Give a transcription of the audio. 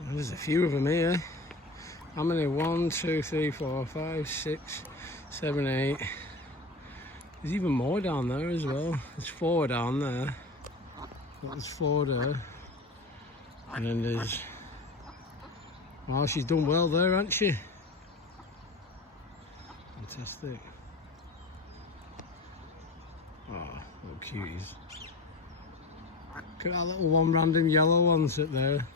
There's a few of them here. How many? 1, 2, 3, 4, 5, 6, 7, 8. There's even more down there as well. There's 4 down there. There's 4 there. And then there's... Well, she's done well there, hasn't she? Fantastic. Oh, little cuties. Look at that little one random yellow one sit there.